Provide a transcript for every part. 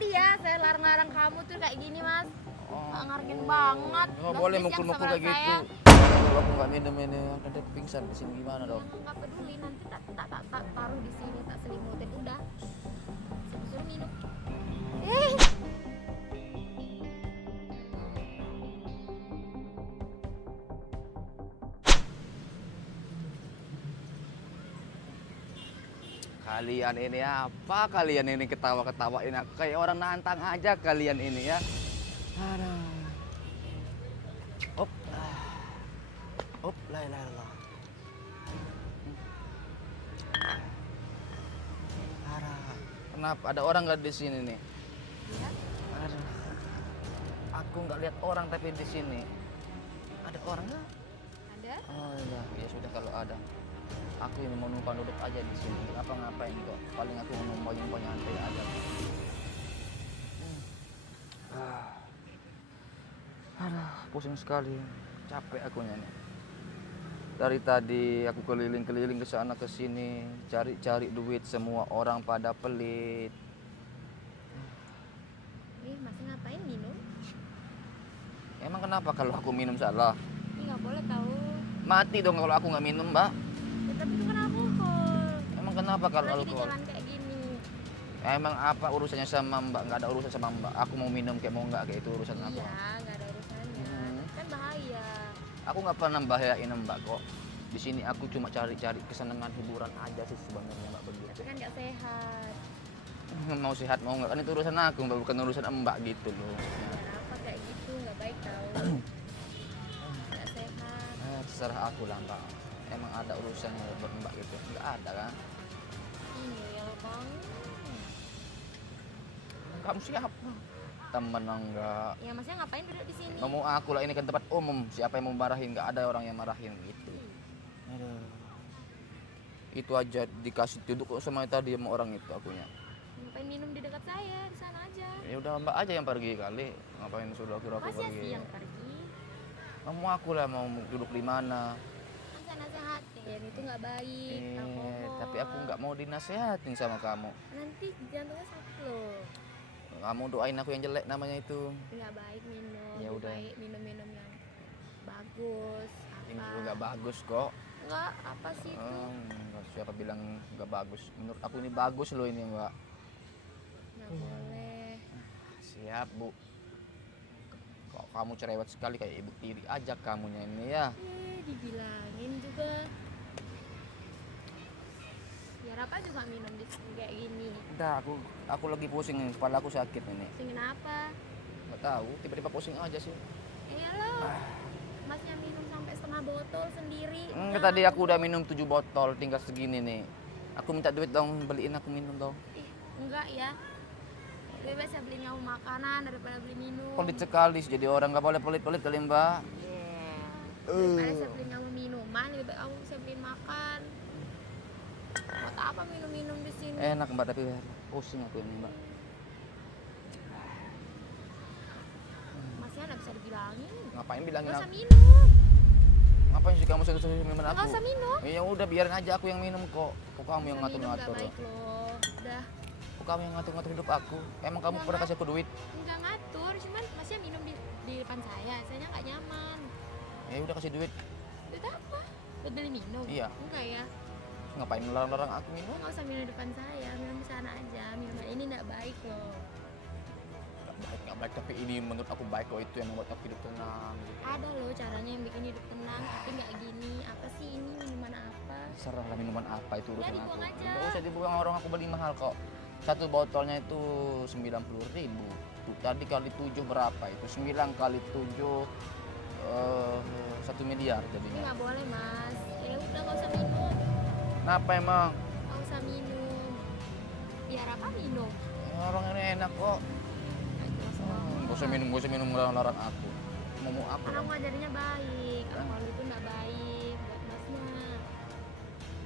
tadi ya saya larang-larang kamu tuh kayak gini mas. Nggak ngargain Oh, banget. nggak Udah boleh habis yang mukul-mukul sebelah kayak gitu. saya. Kalau aku nggak minum ini, nanti pingsan di sini gimana dong? Nggak peduli nanti tak taruh di sini tak selimutin udah. Suruh minum. Kalian ini apa? Kalian ini ketawa-ketawain aku kayak orang nantang aja kalian ini ya. Aduh. Op. Op, la la la. Aduh. Kenapa ada orang nggak di sini nih? Iya. Aduh. Aku nggak lihat orang tapi di sini. Ada orang nggak? Ada? Oh iya, ya sudah kalau ada. Aku ini mau numpang duduk aja di sini. Apa ngapain kok? Paling aku mau numpang nyantai aja. Aduh, pusing sekali. Capek akunya nih. Dari tadi aku keliling-keliling ke sana ke sini, cari-cari duit, semua orang pada pelit. Masih ngapain minum? Emang kenapa kalau aku minum salah? Ini nggak boleh tahu. Mati dong kalau aku nggak minum, Mbak. Ya, tapi itu kan alkohol. Emang kenapa kalau Lagi di alkohol? jalan kayak gini. Emang apa urusannya sama Mbak? Nggak ada urusan sama Mbak. Aku mau minum kayak mau nggak kayak itu urusan aku. Iya, nggak ada urusannya. Hmm. Kan bahaya. Aku nggak pernah bahayain Mbak kok. Di sini aku cuma cari-cari kesenangan hiburan aja sih sebenarnya Mbak begitu. Tapi kan nggak sehat. Mau sehat mau nggak kan itu urusan aku Mbak, bukan urusan Mbak gitu loh. Kenapa kayak gitu? Nggak baik tahu. Nggak sehat. Terserah aku lah Mbak. Emang ada urusannya buat Mbak gitu? Nggak ada kan? Iya bang. Kamu siapa? Temen enggak? Ya masnya ngapain duduk di sini? Ngomong aku lah, ini kan tempat umum. Siapa yang mau marahin? Nggak ada orang yang marahin gitu. Aduh. Itu aja dikasih duduk kok sama tadi sama orang itu akunya. Ngapain minum di dekat saya? Di sana aja. Ya udah Mbak aja yang pergi kali. Ngapain suruh aku Masnya pergi? sih yang pergi. Ngomong aku lah mau duduk di mana. Kan saya nasehatin itu nggak baik. Alkohol. Tapi aku nggak mau dinasehatin sama kamu. Nanti jantungnya sakit loh. Kamu doain aku yang jelek namanya itu. Nggak baik minum. Ya Lebih udah. baik minum-minum yang bagus. Ini Apa? juga nggak bagus kok. Nggak, apa sih itu? Siapa bilang nggak bagus? Menurut aku ini bagus loh ini Mbak. Nggak boleh. Siap Bu. Kok kamu cerewet sekali kayak ibu tiri aja kamunya ini ya. Dibilangin juga. Biar apa juga minum di kayak gini. Udah aku lagi pusing, kepala aku sakit ini. Singin apa? Nggak tahu, tiba-tiba pusing aja sih. Iyalah. Masnya minum sampai setengah botol sendiri. Enggak, tadi aku udah minum 7 botol, tinggal segini nih. Aku minta duit dong, beliin aku minum dong. Enggak ya. Lebih baik saya beliin kamu makanan daripada beli minum. Pelit sekali jadi orang, nggak boleh pelit-pelit kali Mbak. Daripada saya beliin kamu minuman, lebih baik kamu saya beliin makan. Buat apa minum-minum di sini? Enak Mbak, tapi pusing aku ini Mbak. Masnya nggak bisa dibilangin. Ngapain bilangin Nggak aku? usah minum. Ngapain sih kamu suruh minum aku? Nggak usah minum. Ya udah biarin aja aku yang minum kok. Kok kamu yang Nggak minum, ngatur-ngatur? nggak baik loh. Udah. Kok kamu yang ngatur-ngatur hidup aku? Emang kamu pernah kasih aku duit? Nggak ngatur, cuman masnya minum di depan saya nggak nyaman. Ya udah kasih duit. Duit apa? Buat beli minum? Iya. Enggak ya. Ngapain larang-larang aku minum? Nggak usah minum di depan saya, minum di sana aja. Minuman ini nggak baik loh. Nggak baik, tapi ini menurut aku baik kok, itu yang membuat aku hidup tenang gitu. Ada loh caranya yang bikin hidup tenang, tapi nggak gini. Apa sih ini minuman apa? Serahlah minuman apa itu urusan aku. dibuang aja. Nggak usah dibuang, orang aku beli mahal kok. Satu botolnya itu 90.000. Tuh, tadi kali 7 berapa itu? 9 kali 7 1 miliar Ini jadinya. nggak boleh mas. Ya udah nggak usah minum. Kenapa emang? Nggak usah minum. Biar apa minum? Orang ini enak kok. Nggak jelas banget. Gak usah minum larang-larang aku. Mau aku. Kan aku ngajarinnya baik. Alkohol itu nggak baik buat masnya.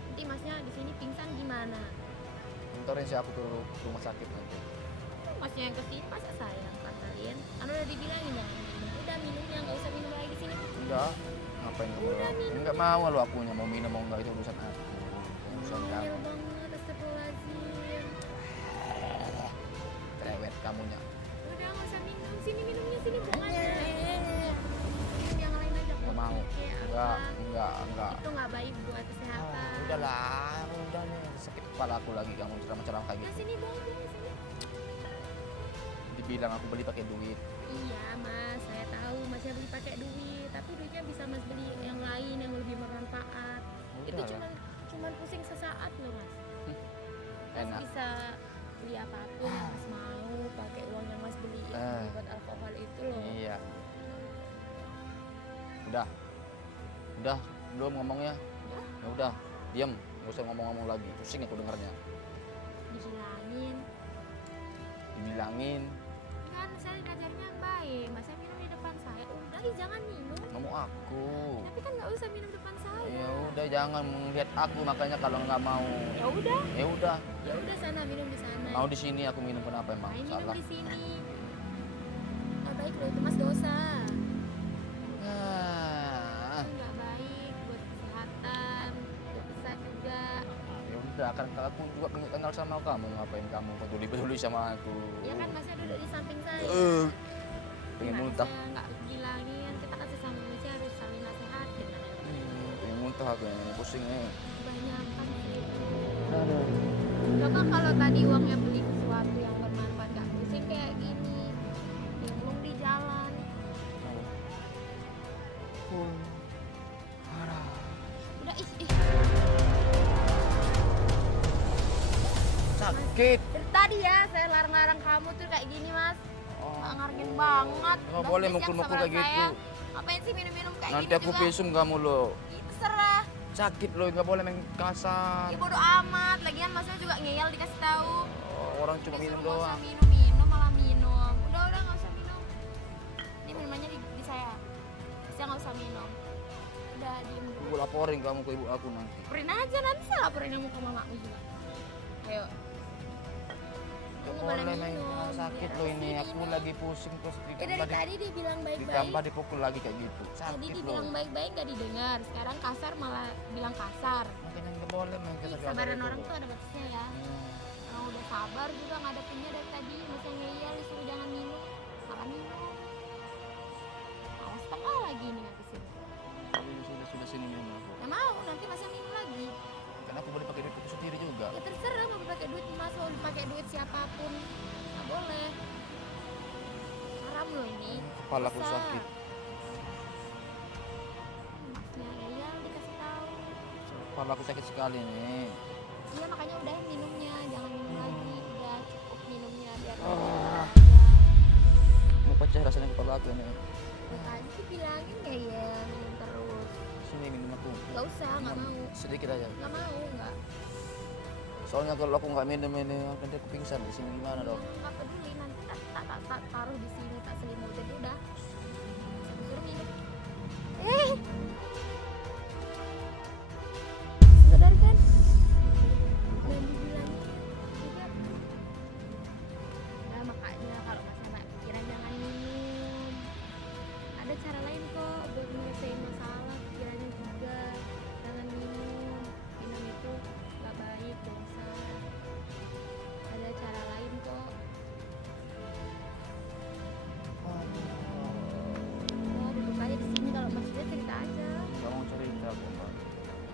Nanti masnya di sini pingsan gimana? Bentorin sih aku ke rumah sakit nanti. Masnya yang kesini masa saya kan kalian? Kan udah dibilangin ya. Udah minumnya nggak usah minum lagi di sini. Enggak. Ngapain kamu? Udah, minum. Enggak mau lu akunya, mau minum mau enggak itu urusan aku. Urusan kamu. Ngeyel banget, astagfirullahaladzim. Cerewet kamu kamunya. Udah nggak usah minum, sini minumnya sini bunganya. Minum yang lain aja. Nggak mau. Kopi, Enggak, apa. enggak. Itu nggak baik buat kesehatan. Udahlah, udah nih sakit kepala aku lagi kamu ceramah-ceramah kayak Nah gitu. sini bung, sini. Dibilang aku beli pakai duit. Iya mas, saya tahu masnya beli pakai duit, tapi duitnya bisa mas beli yang lain yang lebih bermanfaat. Itu Udahlah. cuman pusing sesaat loh mas. Mas Enak. bisa beli apapun yang mas mau pakai uang yang mas beli yang buat alkohol itu loh. Iya. Udah, belum ngomongnya. Ya udah, diam, nggak usah ngomong-ngomong lagi. Pusing aku dengarnya. Dibilangin Dibilangin, kan saya ngajarnya yang baik, masa minum di depan saya udah jangan minum, ngomong aku. tapi kan nggak usah minum depan saya. Ya udah, jangan melihat aku, makanya kalau nggak mau, Ya udah ya udah. sana minum di sana. Mau di sini aku minum, kenapa emang? Nah, minum Salah. di sini nggak baik loh itu mas, dosa. Ah, Itu nggak baik buat kesehatan, dosa juga. ya udah, kan aku juga pengen kenal sama kamu, ngapain kamu peduli sama aku? Ya kan masnya duduk di samping saya. Pengen Gimana muntah. saya nggak bilangin, kita kan sesama manusia harus saling nasihatin. Pengen muntah aku yang pusing nih. Kebanyakan sih. Aduh. Coba kalau tadi uangnya beli sesuatu yang bermanfaat, gak pusing kayak gini, bingung di jalan. Udah ih. Sakit. Dari tadi ya saya larang-larang kamu tuh kayak gini mas, nggak ngargain banget. Nggak Udah boleh siap mukul-mukul sama kayak gitu. saya. Ngapain sih minum-minum kayak Nanti gini aku juga? visum kamu loh. Ih, terserah. Sakit loh, nggak boleh main kasar. Ya bodo amat. Lagian masnya juga ngeyel dikasih tahu. Orang cuma minum Disuruh nggak usah doang. minum malah minum. Udah nggak usah minum. Ini minumannya di saya. Saya nggak usah minum. Udah diem dulu. Aku laporin kamu ke ibu aku nanti. Laporin aja, nanti saya laporin kamu ke mamaku juga. Ayo. Nggak Kamu boleh boleh main minum. sakit Ya, loh ini. sini Aku minum. lagi pusing terus Ya dari tadi dibilang ditambah baik-baik. dipukul lagi kayak gitu. Tadi Sakit loh. dibilang baik-baik gak didengar. Sekarang kasar malah bilang kasar. Makanya nggak boleh main kasar. Sabaran orang tuh ada batasnya ya. Kalau udah sabar juga ngadepinnya dari tadi. Masih ngeyel disuruh jangan minum, makan minum. Awas setengah lagi nih nanti sini. Sudah sini minum aku. Gak mau, nanti masih minum lagi. Karena aku boleh pakai duit aku sendiri juga. Ya terserah mau pakai duit mas, mau pakai duit siapapun. Gak boleh. Haram loh ini. Kepala aku Dosa. sakit. Masnya ngeyel dikasih tahu. Kepala aku sakit sekali nih. Iya makanya udahin minumnya, jangan minum lagi. Udah cukup minumnya biar Ah. aja. Mau pecah rasanya kepala aku ini. Tadi tuh bilangin gak ya minum terus. Sini minum aku. Gak usah, gak mau. Sedikit aja. Gak mau, gak. Soalnya kalau aku nggak minum ini nanti aku pingsan di sini, gimana dong? Gak peduli, nanti tak taruh di sini, tak selimutin udah. Suruh minum. Sadar kan? Dan dibilangin juga. Nah makanya kalau masih anak pikiran jangan minum. Ada cara lain kok buat menyelesaikan masalah pikirannya juga. Jangan minum. Minum itu gak baik, dosa. Ada cara lain kok. Ya duduk aja di sini, kalau masih dia cerita aja. Gak mau cerita aku, Mbak.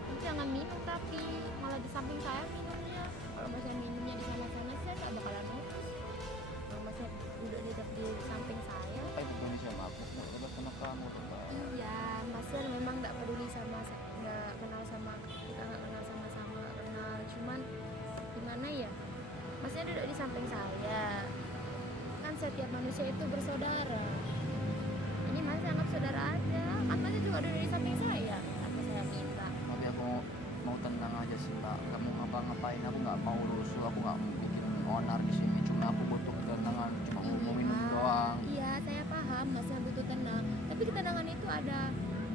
Nanti jangan minum tapi malah di samping saya minumnya. Kalau masih minumnya di sana-sana saya nggak bakalan notice. Kalau masih duduk di samping saya. Apa ibu peduli sama aku? Nggak peduli sama kamu, Mbak. Iya, masnya memang nggak peduli sama, nggak kenal sama kita, nggak kenal sama-sama, nggak kenal. Cuman gimana ya? Masnya duduk di samping saya. Kan setiap manusia itu bersaudara. Ini mas anggap saudara aja. Kan masnya juga duduk di samping saya. Apa saya minta? Tapi aku mau tenang aja sih, Mbak. Nggak mau ngapa-ngapain, aku nggak mau rusuh, aku nggak mau bikin onar di sini. Cuma aku butuh ketenangan, cuma mau minum Pak. doang. Iya, saya paham masnya butuh tenang. Tapi ketenangan itu ada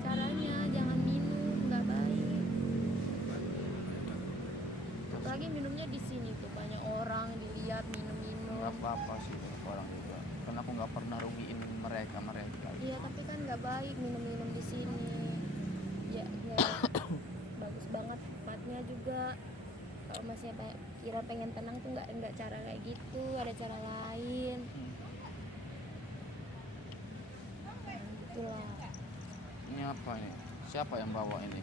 caranya, jangan minum, nggak baik. Apalagi minumnya di sini tuh banyak orang dilihat minum-minum. Nggak apa-apa sih orang juga. Karena aku nggak pernah rugiin mereka. Iya, tapi kan nggak baik minum-minum di sini. Ya, bagus banget tempatnya juga. Kalau masih kira pengen tenang tuh nggak cara kayak gitu, ada cara lain. Apa ini? Siapa yang bawa ini?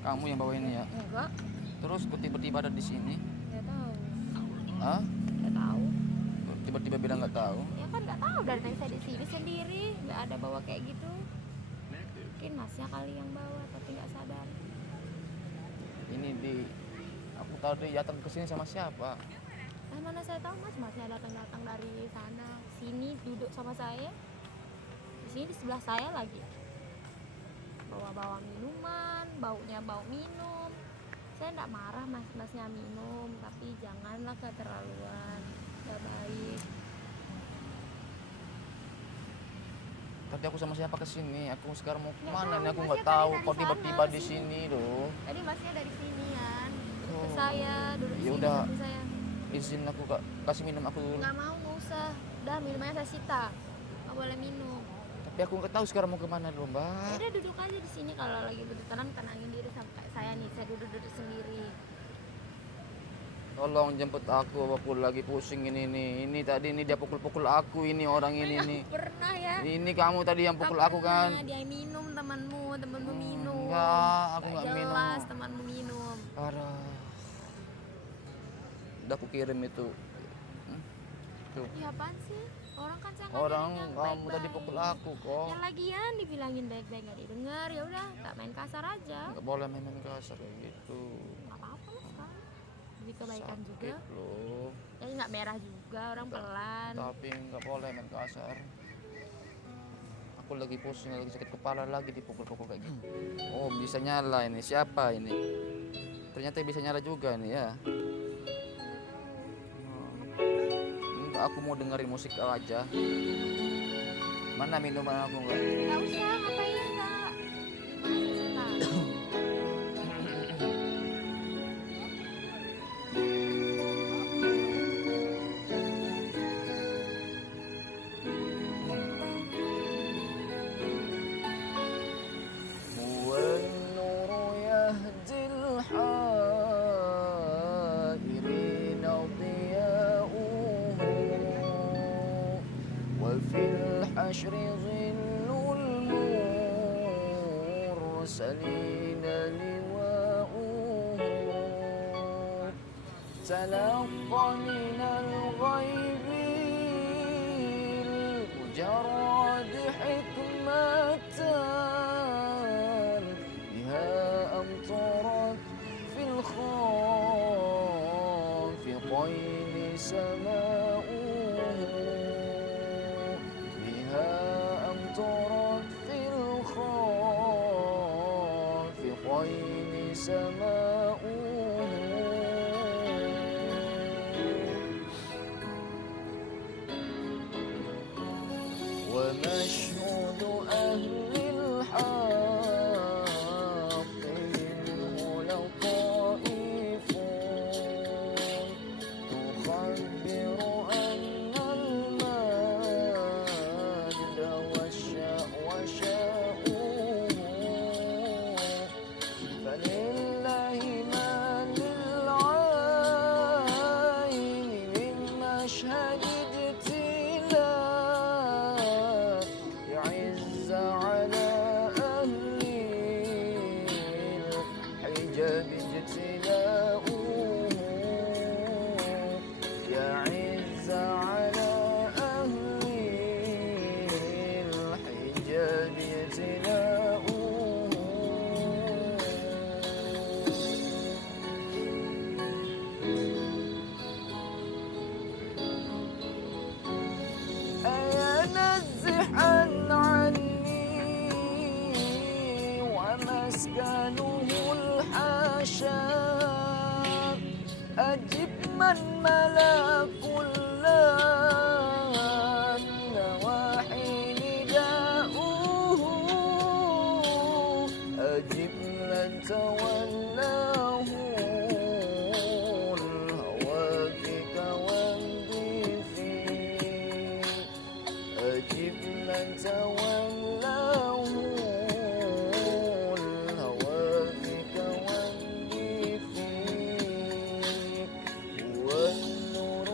Kamu yang bawa ini ya? Enggak, Terus kok tiba-tiba ada di sini? nggak tahu. Hah? Nggak tahu. Tiba-tiba bilang nggak tahu? Ya kan nggak tahu, dari tadi saya di sini sendiri, nggak ada bawa kayak gitu. Mungkin masnya kali yang bawa, tapi nggak sadar. Ini aku tahu dia datang ke sini sama siapa? Mana saya tahu mas, masnya datang dari sana, sini duduk sama saya. Di sini di sebelah saya lagi. Bawa minuman, baunya bau minum. Saya nggak marah masnya minum, tapi janganlah keterlaluan, nggak baik. Tadi aku sama siapa ke sini? Aku sekarang mau kemana tahu, nih? Aku Masnya nggak tadi tahu. dari Kok sana tiba-tiba ke di sini. sini loh? Tadi masnya dari sini kan, ke Oh. saya duduk di Ya sini udah. samping saya. Izin aku kasih minum aku dulu. Nggak mau, nggak usah. Udah minumannya saya sita, nggak boleh minum. Tapi aku nggak tahu sekarang mau kemana dulu, Ya Mbak. udah duduk aja di sini, kalau lagi butuh tenangin diri sampai saya nih, saya duduk sendiri. Tolong jemput aku lagi pusing ini nih. Ini tadi ini dia pukul-pukul aku ini orang ini nih. Pernah ya? Ini kamu tadi yang pukul Nggak aku pernah, kan? Dia minum temanmu minum. Enggak, aku nggak minum. Jelas temanmu minum. Parah. Udah aku kirim itu. Tuh. Ya apaan sih? Orang kan saya Orang ngajarin yang kamu baik-baik. tadi pukul aku kok. Ya lagian dibilangin baik-baik nggak didengar, ya udah tak main kasar aja. Nggak boleh main-main kasar kayak gitu. Nggak apa-apa lah sekarang. Demi kebaikan juga. Sakit loh. Jadi nggak merah juga, orang pelan. Tapi nggak boleh main kasar. Aku lagi pusing, lagi sakit kepala lagi dipukul-pukul kayak gitu. Oh bisa nyala ini, siapa ini? Ternyata bisa nyala juga ini ya. Enggak, aku mau dengerin musik aja. Mana minuman aku enggak? Nggak usah, ngapain enggak? Masih suka. والنور يهدي الحائرين ضياؤه وفي الحشر ظل المرسلين لواؤه تلقى من الغيب المجرد حكمة بها أمطرت في الخافقين سماؤه بها أمطرت في الخافقين سماؤه ومشهود أهل الحق منه لطائف تخبر أن المجد وشاؤه فلله ما للعين من مشهد ابتلاء يعز على أهل الحجاب ابتلاؤه يعز على أهل الحجاب ابتلاؤه أينزحا عني ومسكنه الحاشا أجب من ملك الله النواحي نداؤه أجب من تولاه الهوافك والضيفين أجب من تولاه الهوافك والضيفين والنور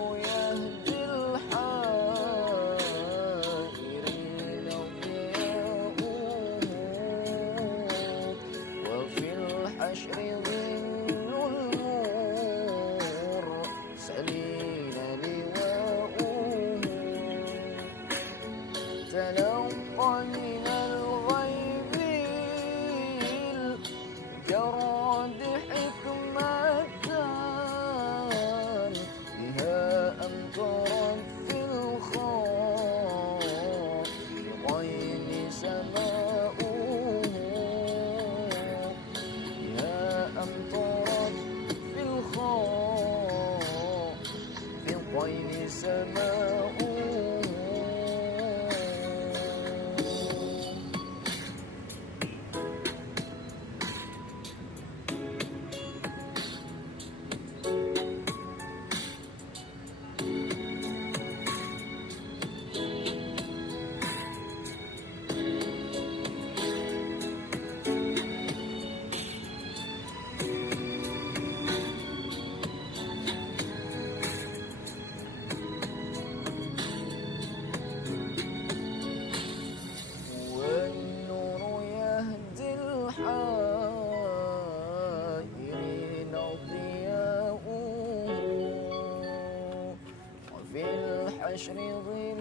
الحشر ظل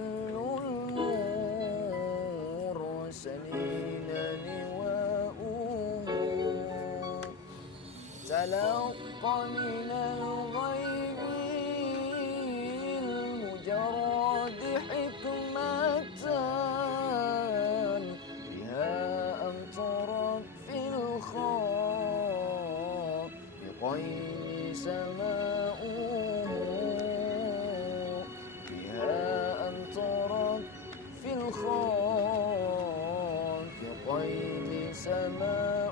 المرسلين لواؤه تلقى من الغيب المجرد حكمة بها أمطرت في الخافقين سماؤه بها أمطرت في الخافقين سماؤه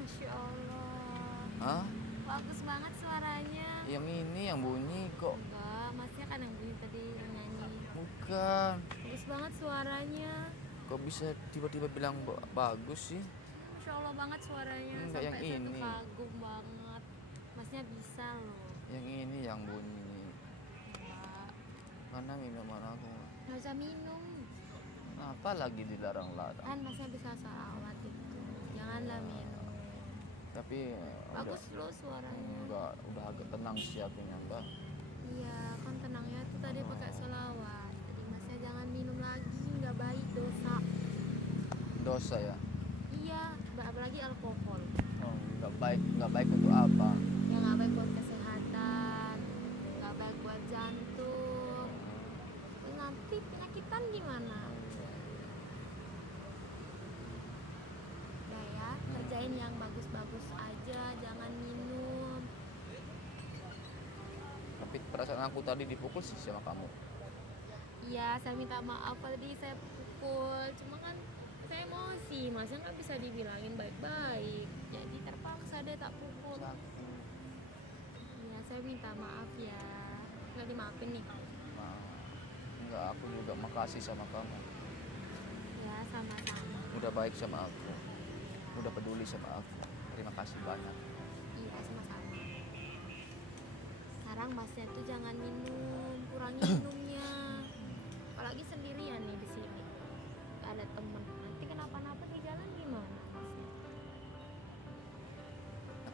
Masya Allah. Hah? Bagus banget suaranya. Yang ini yang bunyi kok. Enggak, masnya kan yang bunyi tadi yang nyanyi. Bukan. Bagus banget suaranya. Kok bisa tiba-tiba bilang bagus sih? Masya Allah banget suaranya. Enggak, yang Sampai saya tuh ini. kagum banget. Masnya bisa loh. Yang ini yang bunyi. Enggak. Mana minuman aku? Nggak usah minum. Kenapa lagi dilarang-larang? Kan masnya bisa salawat itu. Janganlah minum. Tapi Bagus loh suaranya. udah agak tenang sih akunya, Mbak. Iya, kan tenangnya tuh tadi pakai selawat. Jadi masnya jangan minum lagi, nggak baik, dosa. Dosa ya? Iya, apalagi alkohol. Oh, nggak baik untuk apa? Ya nggak baik buat kesehatan, nggak baik buat jantung. Terus nanti penyakitan gimana? Udah ya, kerjain yang bagus-bagus aja, jangan minum. Tapi perasaan aku tadi dipukul sih sama kamu. Iya, saya minta maaf tadi saya pukul. Cuma kan saya emosi, masnya nggak bisa dibilangin baik-baik. Jadi terpaksa deh tak pukul. Iya, saya minta maaf ya. Nggak dimaafin nih. Nah, enggak, aku juga makasih sama kamu. Ya, sama-sama. Udah baik sama aku. Udah peduli sama aku. Terima kasih banyak. Iya, sama-sama. Sekarang masnya tuh jangan minum, kurangi minumnya. Apalagi sendirian nih di sini. Gak ada temen. Nanti kenapa-napa di jalan gimana masnya?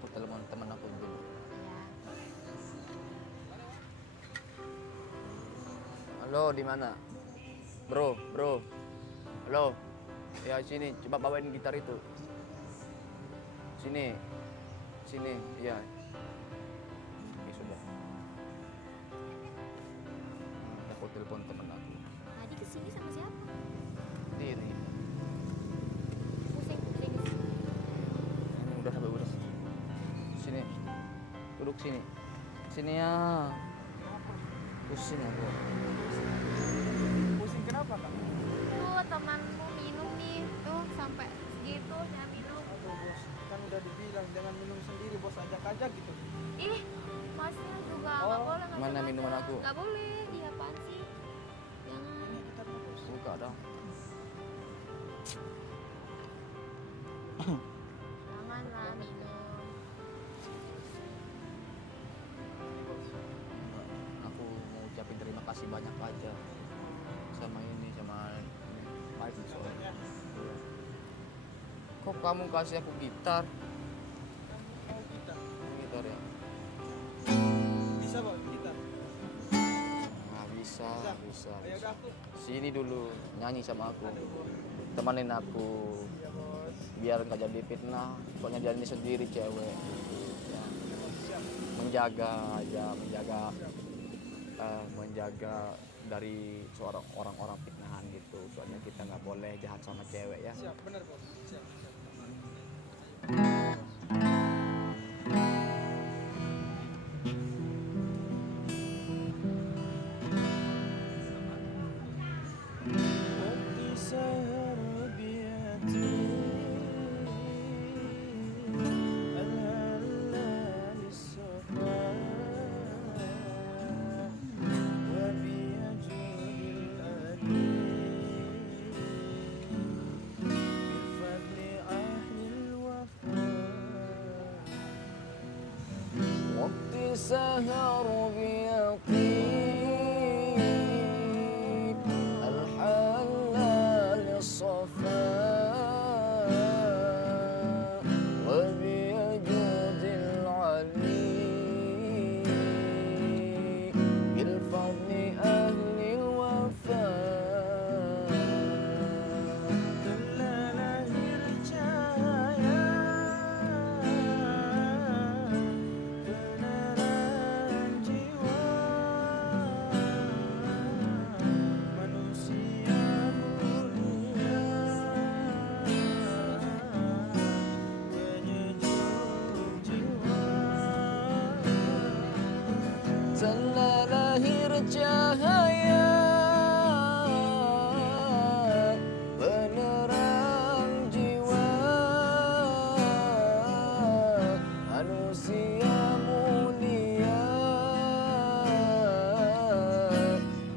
Aku telepon teman aku dulu. Ya. Halo, di mana? Bro. Halo. Ya sini, coba bawain gitar itu. Sini. Iya. Oke, sudah. Aku telepon teman aku. Tadi kesini sama siapa? Diri. Pusing-pusing. Udah. Sini. Duduk sini. Sini ya. Pusing aku. Pusing kenapa kak? Tuh temanmu minum nih, tuh sampai segitu saya minum. Aduh bos, kan udah dibilang jangan minum sendiri, bos ajak-ajak gitu. Ih, masnya juga Oh, nggak boleh mana ngajak-ngajak. minuman aku? Nggak boleh, iya apaan sih? Jangan. Ini kita bos. Buka dong. Janganlah minum. Aku mau ucapin terima kasih banyak aja sama Mike soalnya. Kok kamu kasih aku gitar? Mau kita? Gitar ya? Bisa bawa kita? Nggak bisa. Ya udah aku. Sini dulu, nyanyi sama aku. Temenin aku. Iya bos. Biar nggak jadi fitnah. Soalnya dia ini sendiri cewek. Ya. Siap. Menjaga dari seorang orang-orang fitnahan gitu. Soalnya kita nggak boleh jahat sama cewek ya. Siap, benar bos. Siap. waktu sahar biyatib al-halal safa wa biyajudil ali bil fadli ahli wafa. Telah lahir cahaya penerangan jiwa manusia mulia penyejuk jiwa. Telah lahir cahaya penerang jiwa manusia mulia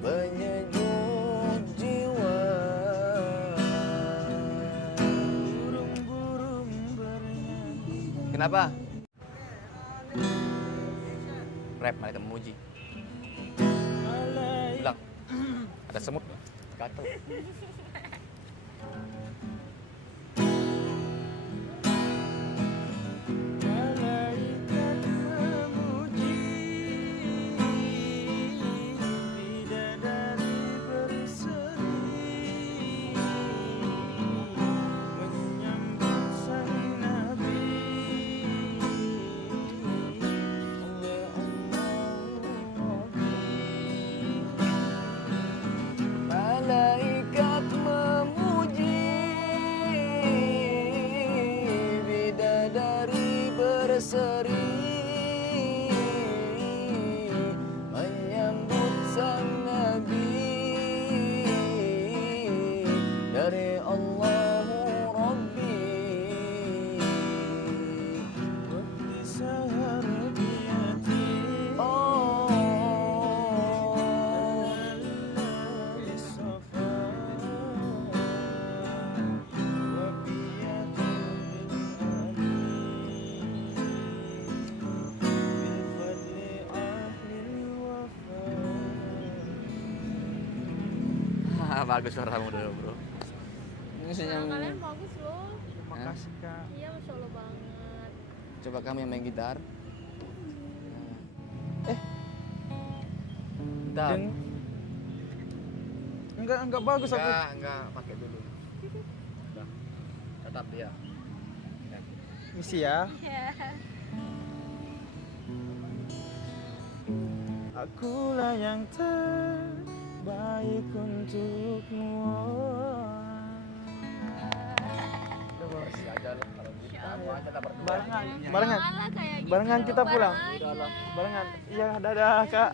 penyejuk jiwa. Burung-burung bernyanyi. Kenapa? Rap malaikat memuji. Bilang ada semut gatel. Malaikat memuji bidadari berseri menyambut sang nabi. Malaikat memuji bidadari berseri menyambut sang nabi dari Allahu Rabbi. Waktu sahar biyati safa wa biyadil ali bil fadli ahli wafa. Bagus suaramu dulu, bro. Ini Suara kalian bagus loh. Terima Hah? kasih Kak. Iya, masya Allah banget. Coba kami yang main gitar. Gitar. Dan enggak bagus aku. Enggak, pakai dulu. Udah. Tetap dia. Misi ya. Iya. Akulah yang terbaik untukmu. Aja lah kalau gitu. Kamu aja dapat Barengan, Jangan barengan, lah kayak gitu. barengan kita pulang. Bareng aja. Barengan. Iya, dadah Kak.